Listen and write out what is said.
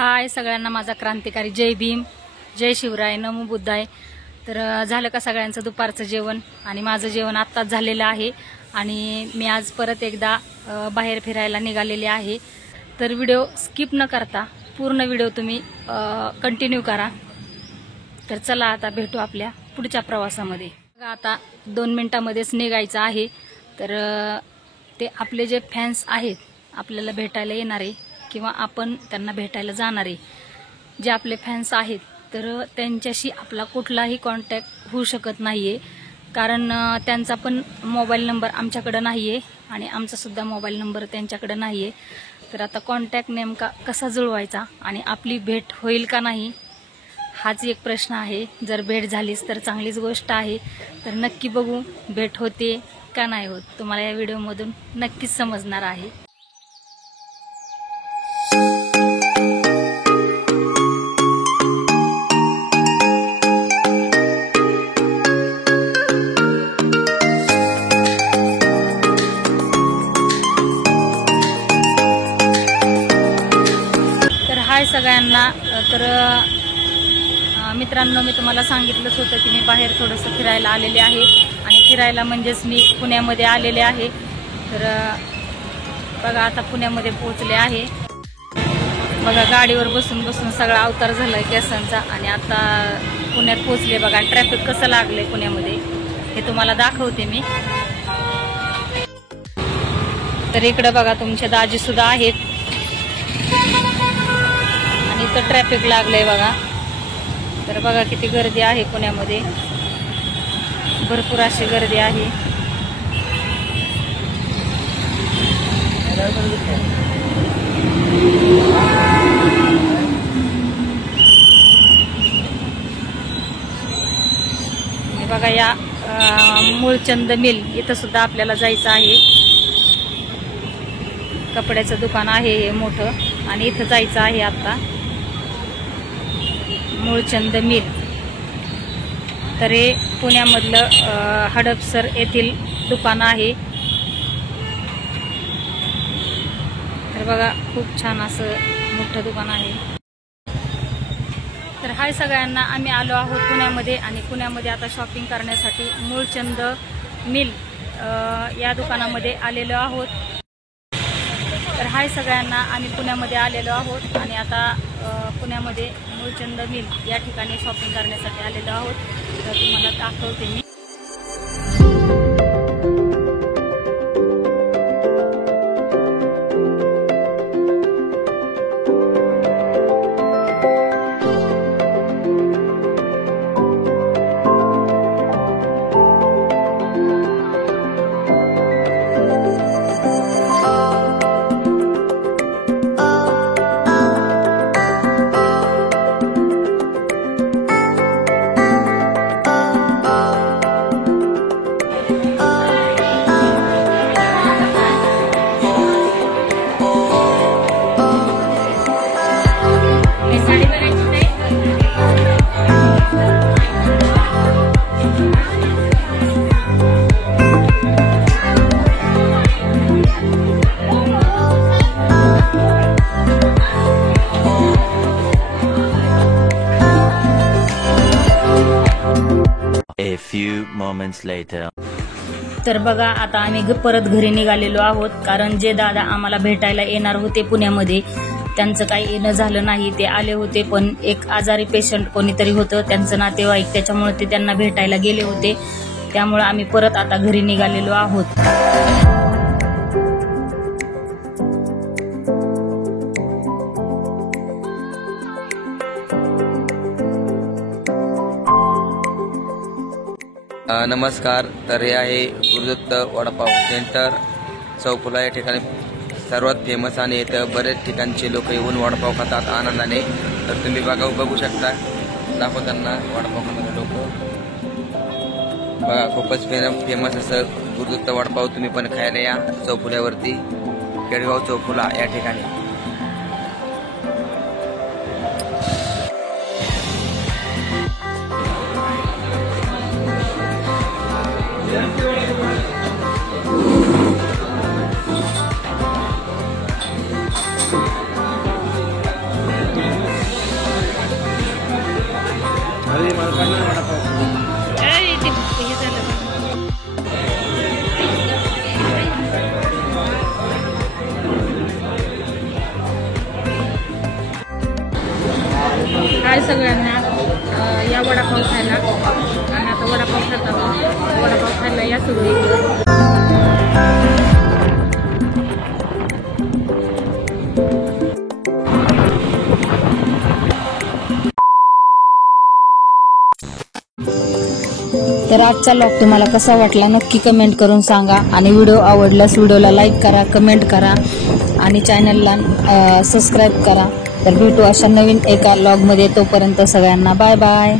हाय सगळ्यांना माझा क्रांतिकारी जय भीम, जय शिवराय, नमो बुद्धाय। तर झालं का सगळ्यांचं दुपारचं जेवण? आणि माझं जेवण आत्ताच झालेलं आहे आणि मी आज परत एकदा बाहेर फिरायला निघालेले आहे। तर व्हिडिओ स्किप न करता पूर्ण व्हिडिओ तुम्ही कंटिन्यू करा। तर चला आता भेटू आपल्या पुढच्या प्रवासामध्ये। आता 2 मिनिटांमध्येच निघायचं आहे। तर ते आपले जे फॅन्स आहेत आपल्याला भेटायला येणारे किंवा आपण त्यांना भेटायला जाणारे जे आपले फॅन्स आहेत, तर त्यांच्याशी आपला कुठलाही कॉन्टॅक्ट होऊ शकत नाहीये, कारण त्यांचा पण मोबाईल नंबर आमच्याकडे नाहीये आणि आमचा सुद्धा मोबाईल नंबर त्यांच्याकडे नाहीये। तर आता कॉन्टॅक्ट नेमका कसा जुळवायचा आणि आपली भेट होईल का नाही हाच एक प्रश्न आहे। जर भेट झालीच तर चांगलीच गोष्ट आहे। तर नक्की बघू भेट होते का नाही होत, तुम्हाला या व्हिडिओमधून नक्कीच समजणार आहे। हाय सगळ्यांना। तर मित्रांनो, मी तुम्हाला सांगितलंच होतं की मी बाहेर थोडंसं फिरायला आलेले आहे आणि फिरायला म्हणजेच मी पुण्यामध्ये आलेले आहे। तर बघा आता पुण्यामध्ये पोहोचले आहे। बघा गाडीवर बसून बसून सगळा अवतार झालाय केसांचा आणि आता पुण्यात पोहोचले। बघा ट्रॅफिक कसं लागलंय पुण्यामध्ये हे तुम्हाला दाखवते मी। तर इकडे बघा तुमचे दाजी सुद्धा आहेत आणि इथं ट्रॅफिक लागलंय बघा। तर बघा किती गर्दी आहे पुण्यामध्ये, भरपूर अशी गर्दी आहे। बघा या मूळचंद मिल इथं सुद्धा आपल्याला जायचं आहे। कपड्याचं दुकान आहे हे मोठं आणि इथं जायचं आहे आता मूळचंद मिल। तर हे पुण्यामधलं हडपसर येथील दुकान आहे। तर बघा खूप छान असं मोठं दुकान आहे। तर हाय सगळ्यांना, आम्ही आलो आहोत पुण्यामध्ये आणि पुण्यामध्ये आता शॉपिंग करण्यासाठी मूळचंद मिल या दुकानामध्ये आलेलो आहोत। तर हाय सगळ्यांना, आम्ही पुण्यामध्ये आलेलो आहोत आणि आता पुण्यामध्ये मूळचंद मिल या ठिकाणी शॉपिंग करण्यासाठी आलेलो आहोत। तर तुम्हाला दाखवते मी। A few moments later. तर बघा आता आम्ही परत घरी निघालेलो आहोत, कारण जे दादा आम्हाला भेटायला येणार होते पुण्यामध्ये त्यांचं काही येणं झालं नाही। ते आले होते पण एक आजारी पेशंट कोणीतरी होतं त्यांचं नातेवाईक, त्याच्यामुळे ते त्यांना भेटायला गेले होते। त्यामुळे आम्ही परत आता घरी निघालेलो आहोत। नमस्कार। तर हे आहे गुरुदत्त वडापाव सेंटर चौफुला या ठिकाणी सर्वात फेमस आणि इथं बरेच ठिकाणचे लोक येऊन वडापाव खातात आनंदाने। तर तुम्ही बघू शकता दाखवताना वडापाव खाणारे लोक बघा, खूपच फेमस असं गुरुदत्त वडापाव तुम्ही पण खायला या चौफुल्यावरती, केडगाव चौफुला या ठिकाणी। सगळ्यांना या वडापाव खायला. आणि आता वडापाव खात आहोत. वडापाव खायला या सगळी. तर आजचा व्लॉग तुम्हाला कसा वाटला नक्की कमेंट करून सांगा. आणि व्हिडिओ आवडल्यास व्हिडिओला लाईक करा, कमेंट करा आणि चॅनलला सबस्क्राईब करा. तर भेटू अशा नवीन एका व्लॉगमध्ये. तोपर्यंत सगळ्यांना बाय बाय.